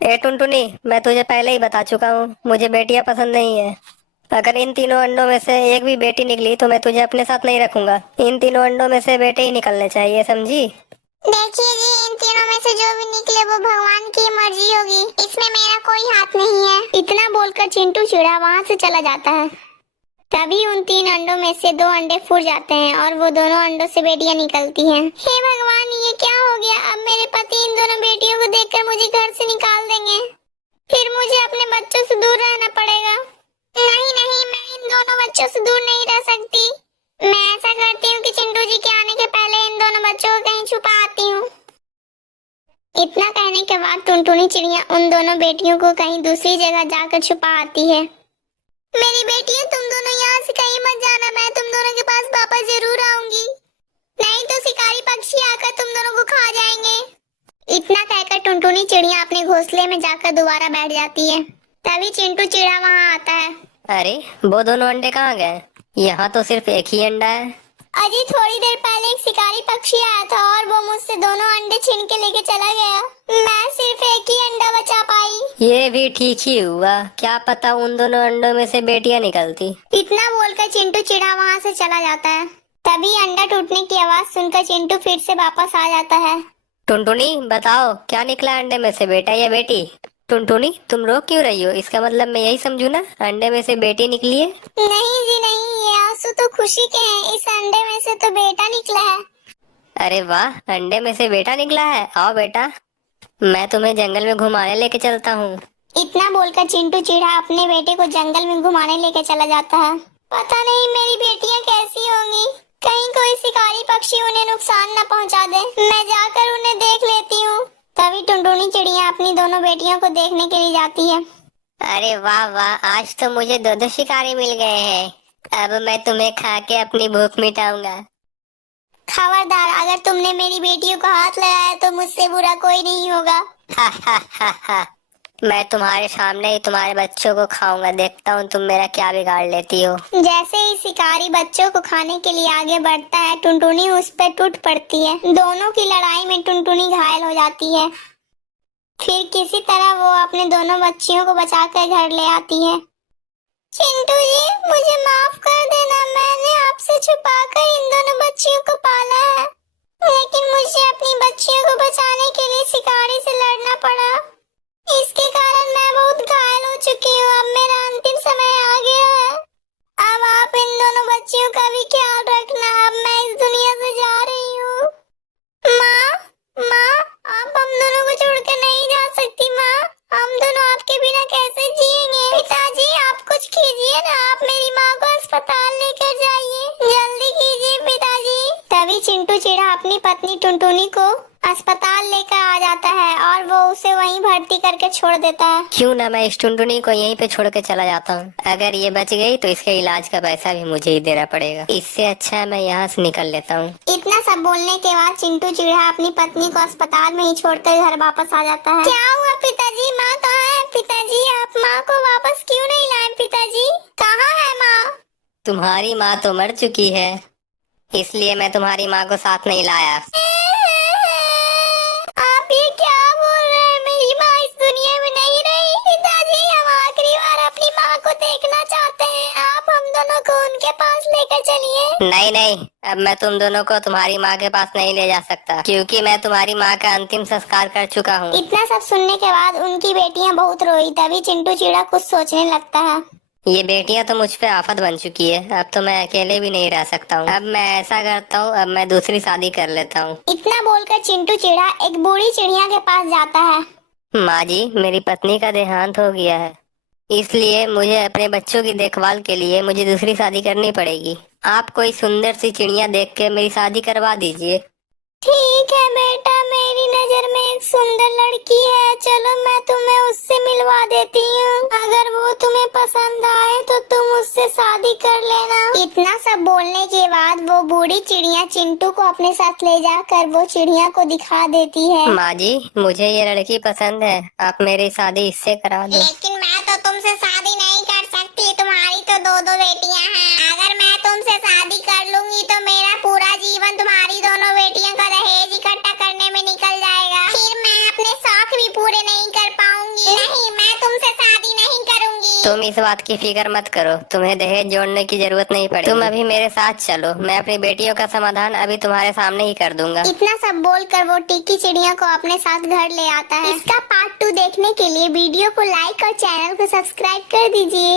ए टुनटुनी, मैं तुझे पहले ही बता चुका हूँ, मुझे बेटियां पसंद नहीं है। अगर इन तीनों अंडों में से एक भी बेटी निकली तो मैं तुझे अपने साथ नहीं रखूंगा। इन तीनों अंडों में से बेटे ही निकलने चाहिए, समझी? देखिए जी, इन तीनों में से जो भी निकले वो भगवान की मर्जी होगी, इसमें मेरा कोई हाथ नहीं है। इतना बोलकर चिंटू चिड़ा वहाँ से चला जाता है। तभी उन तीन अंडों में से दो अंडे फूट जाते हैं और वो दोनों अंडों से बेटियां निकलती हैं। हे भगवान, ये क्या हो गया? अब मेरे पति इन दोनों बेटियों को देखकर मुझे घर से निकाल देंगे। फिर मुझे अपने बच्चों से दूर रहना पड़ेगा। नहीं नहीं, मैं इन दोनों बच्चों से दूर नहीं रह सकती। मैं ऐसा करती हूँ कि चिंटू जी के आने के पहले इन दोनों बच्चों को कहीं छुपा आती हूँ। इतना कहने के बाद टुनटुनी चिड़िया उन दोनों बेटियों को कहीं दूसरी जगह जाकर छुपा आती है। मेरी बेटियां, तुम दोनों यहाँ से कहीं मत जाना, मैं तुम दोनों के पास वापस जरूर आऊंगी, नहीं तो शिकारी पक्षी आकर तुम दोनों को खा जाएंगे। इतना कहकर टुनटुनी चिड़िया अपने घोंसले में जाकर दोबारा बैठ जाती है। तभी चिंटू चिड़ा वहाँ आता है। अरे, वो दोनों अंडे कहाँ गए? यहाँ तो सिर्फ एक ही अंडा है। अजी, थोड़ी देर पहले एक शिकारी पक्षी आया था और वो मुझसे दोनों अंडे छीन के लेके चला गया। मैं सिर्फ एक ही अंडा बचा पाई। ये भी ठीक ही हुआ, क्या पता उन दोनों अंडों में से बेटियां निकलती। इतना बोलकर चिंटू चिड़ा वहाँ से चला जाता है। तभी अंडा टूटने की आवाज सुनकर चिंटू फिर से वापस आ जाता है। टुनटुनी, बताओ क्या निकला अंडे में से, बेटा या बेटी? टुनटुनी, तुम रो क्यों रही हो? इसका मतलब मैं यही समझू ना, अंडे में से बेटी निकली है। नहीं जी नहीं, ये आंसू तो खुशी के हैं। इस अंडे में से तो बेटा निकला है। अरे वाह, अंडे में से बेटा निकला है। आओ बेटा, मैं तुम्हें जंगल में घुमाने लेके चलता हूँ। इतना बोलकर चिंटू चिड़ा अपने बेटे को जंगल में घुमाने लेकर चला जाता है। पता नहीं मेरी बेटियां कैसी होंगी, कहीं कोई शिकारी पक्षी उन्हें नुकसान न पहुंचा दे। मैं जाकर उन्हें देख लेती हूँ। तभी टुनटुनी चिड़िया अपनी दोनों बेटियों को देखने के लिए जाती है। अरे वाह वाह, आज तो मुझे दो दो शिकारी मिल गए हैं। अब मैं तुम्हें खा के अपनी भूख मिटाऊंगा। खबरदार, अगर तुमने मेरी बेटियों को हाथ लगाया तो मुझसे बुरा कोई नहीं होगा। हा हा हा हा, मैं तुम्हारे सामने ही तुम्हारे बच्चों को खाऊंगा, देखता हूँ तुम मेरा क्या बिगाड़ लेती हो। जैसे ही शिकारी बच्चों को खाने के लिए आगे बढ़ता है, टुनटुनी उस पर टूट पड़ती है। दोनों की लड़ाई में टुनटुनी घायल हो जाती है। फिर किसी तरह वो अपने दोनों बच्चियों को बचाकर घर ले आती है। चिंटू जी, मुझे माफ कर देना, मैंने आपसे छुपाकर इन दोनों बच्चियों को पाला है, लेकिन मुझे अपनी बच्चियों को बचाने के लिए शिकारी से लड़ना पड़ा। इसके कारण मैं बहुत घायल हो चुकी हूँ। अब मेरा अंतिम समय आ गया है। अब आप इन दोनों बच्चियों का भी ख्याल रखना। अब मैं इस दुनिया से जा रही हूँ। माँ, माँ, आप हम दोनों को छोड़कर नहीं जा सकती। माँ, हम दोनों आपके बिना कैसे जिएंगे? पिताजी, आप कुछ कीजिए ना, आप मेरी माँ को अस्पताल लेकर जाइए, जल्दी कीजिए पिताजी। तभी चिंटू चिड़ा अपनी पत्नी टुनटुनी को अस्पताल लेकर आ जाता है और वो उसे वहीं भर्ती करके छोड़ देता है। क्यों ना मैं इस टुनटुनी को यहीं पे छोड़ के चला जाता हूँ। अगर ये बच गई तो इसके इलाज का पैसा भी मुझे ही देना पड़ेगा। इससे अच्छा है मैं यहाँ से निकल लेता हूँ। इतना सब बोलने के बाद चिंटू चिड़ा अपनी पत्नी को अस्पताल में ही छोड़कर घर वापस आ जाता है। क्या हुआ पिताजी? माँ कहाँ है? पिताजी, आप माँ को वापस क्यों नहीं लाए? पिताजी, कहाँ है माँ? तुम्हारी माँ तो मर चुकी है, इसलिए मैं तुम्हारी माँ को साथ नहीं लाया। आप ये क्या बोल रहे हैं? मेरी माँ इस दुनिया में नहीं रही। पिताजी, हम आखिरी बार अपनी माँ को देखना चाहते हैं। आप हम दोनों को उनके पास लेकर चलिए। नहीं नहीं, अब मैं तुम दोनों को तुम्हारी माँ के पास नहीं ले जा सकता, क्योंकि मैं तुम्हारी माँ का अंतिम संस्कार कर चुका हूँ। इतना सब सुनने के बाद उनकी बेटियां बहुत रोई। तभी चिंटू चिड़ा कुछ सोचने लगता है। ये बेटियां तो मुझ पे आफत बन चुकी है, अब तो मैं अकेले भी नहीं रह सकता हूँ। अब मैं ऐसा करता हूँ, अब मैं दूसरी शादी कर लेता हूँ। इतना बोलकर चिंटू चिड़ा एक बूढ़ी चिड़िया के पास जाता है। माँ जी, मेरी पत्नी का देहांत हो गया है, इसलिए मुझे अपने बच्चों की देखभाल के लिए मुझे दूसरी शादी करनी पड़ेगी। आप कोई सुंदर सी चिड़िया देख के मेरी शादी करवा दीजिए। ठीक है बेटा, मेरी नजर में एक सुंदर लड़की है, चलो मैं तुम्हें उससे मिलवा देती हूँ। अगर वो तुम्हें पसंद आए तो तुम उससे शादी कर लेना। इतना सब बोलने के बाद वो बूढ़ी चिड़िया चिंटू को अपने साथ ले जाकर वो चिड़िया को दिखा देती है। माँ जी, मुझे ये लड़की पसंद है, आप मेरी शादी इससे करा दो। लेकिन मैं तो तुमसे शादी नहीं कर सकती, तुम्हारी तो दो दो बेटियां हैं। अगर मैं तुमसे शादी कर लूंगी तो मेरा पूरा जीवन तुम्हारी दोनों बेटियों का दहेज इकट्ठा करने में निकल जाएगा। फिर मैं अपने शौक भी पूरे नहीं कर पाऊंगी। तुम इस बात की फिक्र मत करो, तुम्हें दहेज जोड़ने की जरूरत नहीं पड़ेगी। तुम अभी मेरे साथ चलो, मैं अपनी बेटियों का समाधान अभी तुम्हारे सामने ही कर दूंगा। इतना सब बोलकर वो टिकी चिड़िया को अपने साथ घर ले आता है। इसका पार्ट 2 देखने के लिए वीडियो को लाइक और चैनल को सब्सक्राइब कर दीजिए।